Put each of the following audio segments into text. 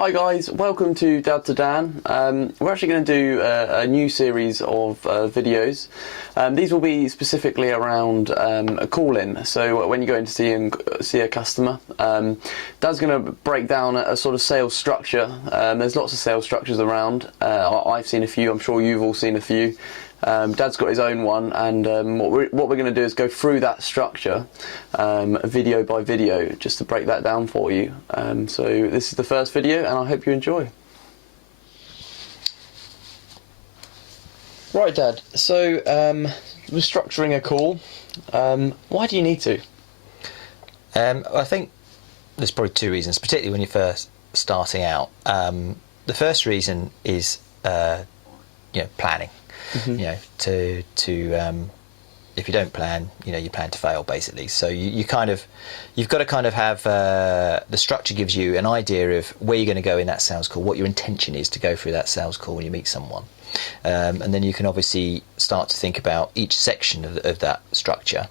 Hi guys, welcome to Dad to Dan. We're actually going to do a new series of videos. These will be specifically around a call-in. So when you go in to see a customer, Dad's going to break down a sort of sales structure. There's lots of sales structures around. I've seen a few, I'm sure you've all seen a few. Dad's got his own one, and what we're going to do is go through that structure video by video, just to break that down for you. So this is the first video, and I hope you enjoy. Right, Dad, so we're structuring a call. Why do you need to? I think there's probably two reasons, particularly when you're first starting out. The first reason is planning. Mm-hmm. If you don't plan, you plan to fail, basically. So you've got to kind of have the structure gives you an idea of where you're going to go in that sales call, what your intention is to go through that sales call when you meet someone, and then you can obviously start to think about each section of that structure,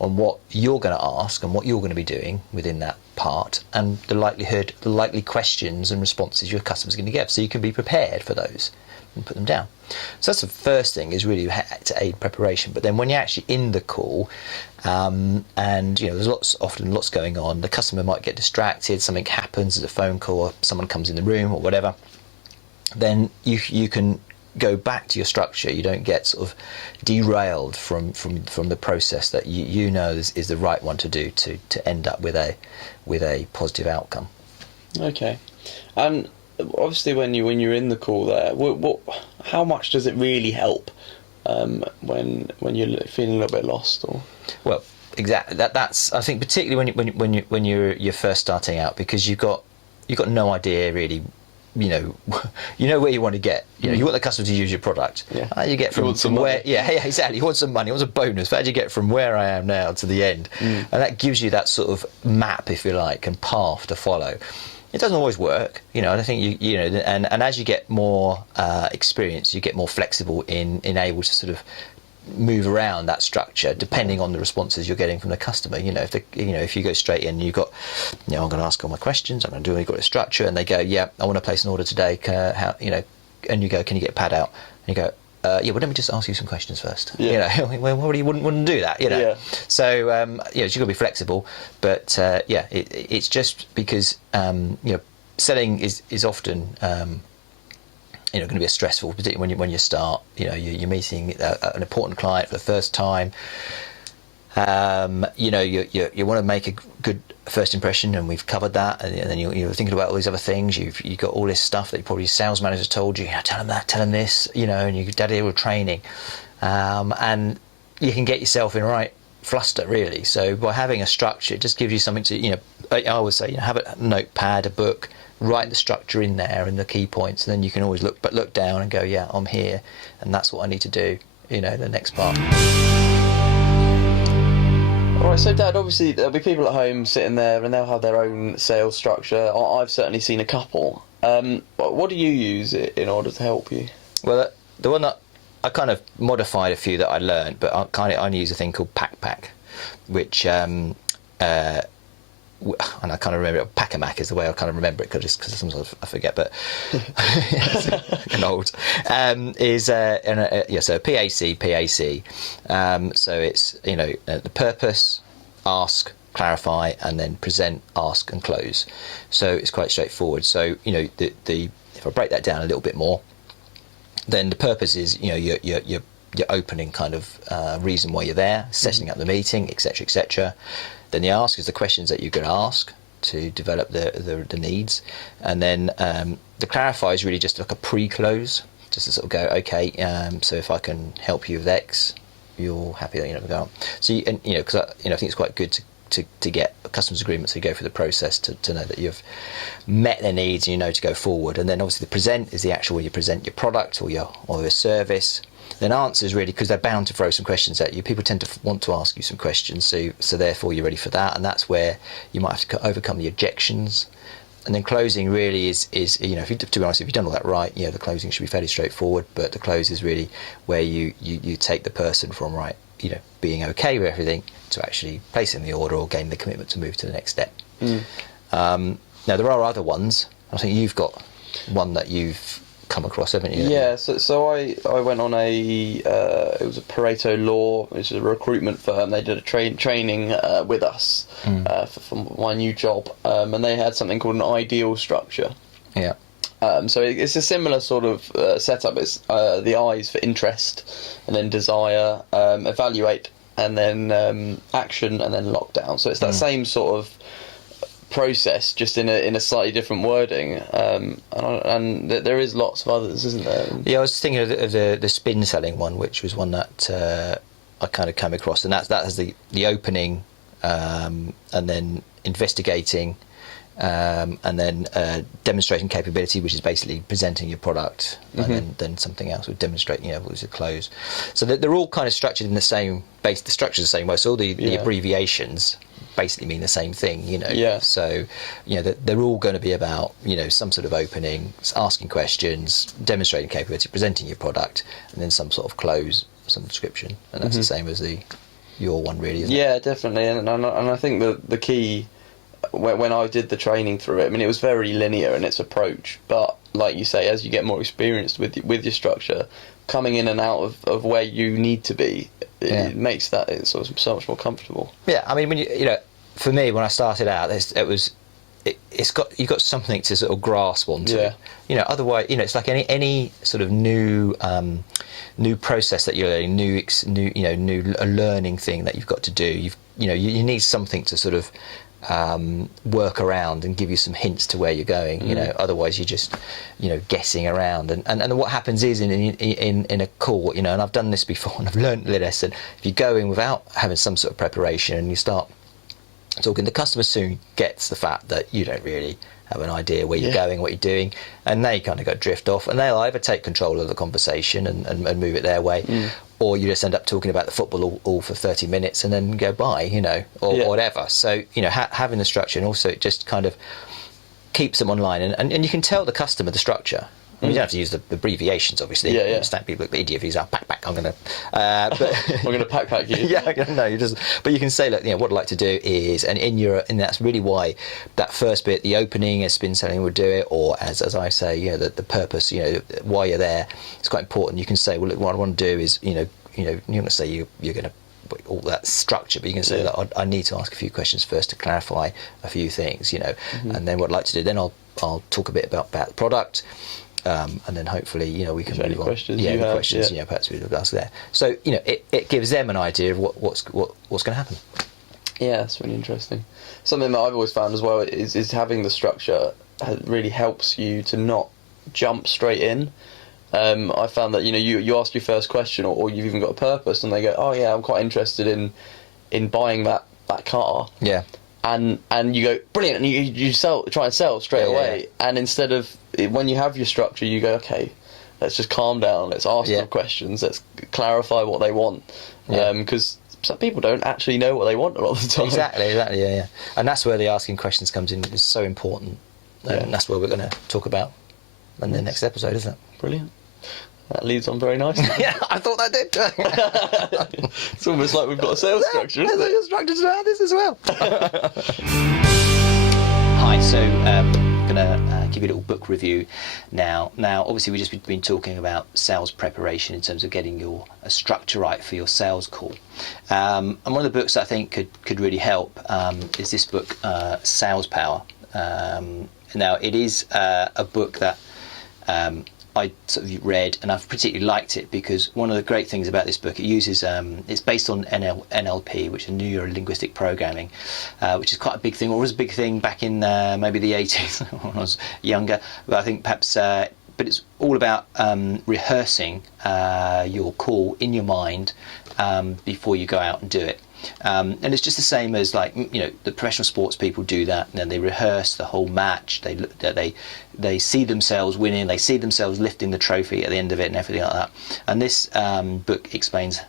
on what you're going to ask and what you're going to be doing within that part, and the likely questions and responses your customers are going to give, so you can be prepared for those and put them down. So that's the first thing, is really to aid preparation. But then when you're actually in the call, and there's often lots going on, the customer might get distracted, something happens, there's a phone call, or someone comes in the room or whatever, then you can go back to your structure. You don't get sort of derailed from the process that you know is the right one to do to end up with a positive outcome. Okay. And obviously, when you're in the call there, how much does it really help when you're feeling a little bit lost? Or well, exactly. That's, I think, particularly when you're first starting out, because you've got no idea really. You know where you want to get. You want the customer to use your product. Yeah. How do you get from where? Yeah, exactly. You want some money. You want a bonus. How do you get from where I am now to the end? And that gives you that sort of map, if you like, and path to follow. It doesn't always work, and I think and as you get more experience, you get more flexible in able to sort of move around that structure depending on the responses you're getting from the customer. If you go straight in, you've got, I'm going to ask all my questions, I'm going to do, you've got a structure, and they go, yeah, I want to place an order today. And you go, can you get a pad out? And you go, yeah, well, let me just ask you some questions first. Yeah. Well, you wouldn't do that, Yeah. So, you've got to be flexible, but it's just because selling is often going to be stressful, particularly when you start. You're meeting an important client for the first time. You want to make a good first impression, and we've covered that. And then you're thinking about all these other things. You've got all this stuff that probably your sales manager told you. Tell them that, tell them this. And you did it with training, and you can get yourself in a right fluster, really. So by having a structure, it just gives you something to I would say have a notepad, a book. Write the structure in there and the key points, and then you can always look down and go, yeah, I'm here, and that's what I need to do. The next part. All right, so Dad, obviously there'll be people at home sitting there, and they'll have their own sales structure. I've certainly seen a couple. What do you use in order to help you? Well, the one that I kind of modified a few that I learned, but I use a thing called P.A.C.P.A.C, which and I kind of remember it. P.A.C.P.A.C is the way I kind of remember it, because sometimes I forget, but an old so P.A.C.P.A.C. So it's the purpose, ask, clarify, and then present, ask, and close. So it's quite straightforward. So if I break that down a little bit more, then the purpose is your opening kind of reason why you're there, setting up the meeting, etc., etc. Then the ask is the questions that you're going to ask to develop the needs, and then the clarify is really just like a pre-close, just to sort of go, okay, so if I can help you with X, you're happy that go on. So because I think it's quite good to get a customer's agreement, so you go through the process to know that you've met their needs and to go forward. And then obviously the present is the actual where you present your product or your service. Then answers, really, because they're bound to throw some questions at you. People tend to want to ask you some questions, so therefore you're ready for that, and that's where you might have to overcome the objections. And then closing really is to be honest, if you've done all that right, the closing should be fairly straightforward. But the close is really where you take the person from being okay with everything to actually placing the order or gaining the commitment to move to the next step. Now there are other ones. I think you've got one that you've come across, haven't you? Yeah, so I went on it was a Pareto Law, which is a recruitment firm. They did a training with us for my new job, and they had something called an I.D.E.A.L structure. Yeah. So it's a similar sort of setup. It's the I's for interest, and then desire, evaluate, and then action, and then lockdown. So it's that same sort of process, just in a slightly different wording, and there is lots of others, isn't there? Yeah, I was thinking of the spin selling one, which was one that I kind of came across, and that has the opening, and then investigating, and then demonstrating capability, which is basically presenting your product, and then something else would demonstrate, what was a close. So they're all kind of structured in the same base. The structure's the same way. So all the abbreviations basically mean the same thing, Yeah. So, they're all going to be about, some sort of opening, asking questions, demonstrating capability, presenting your product, and then some sort of close, some description. And that's the same as your one, really, isn't it? Yeah, definitely. And I think the key, when I did the training through it, I mean, it was very linear in its approach, but like you say, as you get more experienced with your structure, coming in and out of where you need to be, it makes that it's sort of so much more comfortable. Yeah, I mean, when for me, when I started out, you've got something to sort of grasp onto. Yeah. Otherwise, it's like any sort of new process that you're learning, new learning thing that you've got to do. You need something to sort of work around and give you some hints to where you're going. Otherwise you're just guessing around, and what happens is in a call, and I've done this before and I've learned the lesson. If you go in without having some sort of preparation and you start talking, the customer soon gets the fact that you don't really have an idea where you're going, what you're doing, and they kind of drift off, and they'll either take control of the conversation and move it their way, or you just end up talking about the football all for 30 minutes and then go by, or whatever. So, having the structure, and also it just kind of keeps them online, and you can tell the customer the structure. I mean, you don't have to use the abbreviations, obviously. Yeah. You understand people look the idiot if he's pack. I'm going to. But We're going to pack you. Yeah, no, you just. But you can say, look, what I'd like to do is, and that's really why that first bit, the opening, as spin selling would do it, or as I say, the purpose, why you're there, it's quite important. You can say, well, look, what I want to do is, you're going to say you're going to all that structure, but you can say that I need to ask a few questions first to clarify a few things, and then what I'd like to do, then I'll talk a bit about the product. And then hopefully, we can move on. Questions perhaps we would ask there. So, it gives them an idea of what's going to happen. Yeah, that's really interesting. Something that I've always found as well is having the structure really helps you to not jump straight in. I found that you ask your first question, or you've even got a purpose, and they go, oh yeah, I'm quite interested in buying that car. Yeah. And you go, brilliant, and you try and sell straight away. Yeah. And instead of, when you have your structure, you go, okay, let's just calm down, let's ask them questions, let's clarify what they want, because some people don't actually know what they want a lot of the time. Exactly, yeah. And that's where the asking questions comes in. It's so important, and that's where we're going to talk about in the next episode, isn't it? Brilliant. That leads on very nicely. Yeah, I thought that did. It's almost like we've got a sales structure, isn't it? There's a structure to this as well. Hi, so I'm going to give you a little book review now. Now, obviously, we've just been talking about sales preparation in terms of getting a structure right for your sales call. And one of the books that I think could really help is this book, Sales Power. Now, it is a book that I sort of read, and I've particularly liked it because one of the great things about this book, it uses it's based on NLP, which is neuro-linguistic programming, which is quite a big thing, or was a big thing back in maybe the 80s when I was younger. But I think perhaps, but it's all about rehearsing your call in your mind before you go out and do it. And it's just the same as, like, the professional sports people do that, and then they rehearse the whole match. They see themselves winning, they see themselves lifting the trophy at the end of it, and everything like that. And this book explains,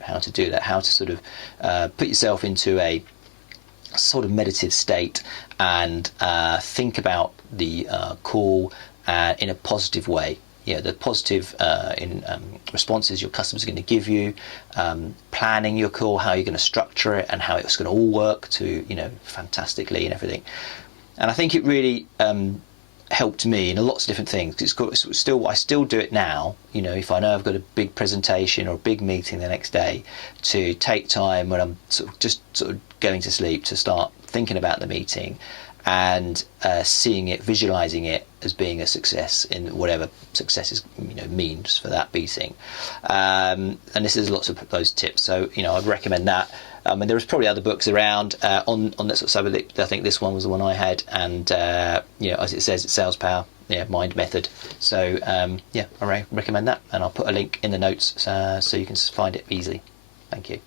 how to do that, how to sort of put yourself into a sort of meditative state and think about the call in a positive way. The positive responses your customers are going to give you, planning your call, how you're going to structure it, and how it's going to all work to fantastically and everything. And I think it really helped me in lots of different things. I still do it now. You know, if I know I've got a big presentation or a big meeting the next day, to take time when I'm sort of going to sleep to start thinking about the meeting and seeing it, visualizing it as being a success in whatever success is, you know, means for that meeting. And this is lots of those tips. So, you know, I'd recommend that. And there's probably other books around on that sort of subject. I think this one was the one I had, and you know, as it says, it's Sales Power, yeah, Mind Method. So yeah, I recommend that, and I'll put a link in the notes so you can find it easily. Thank you.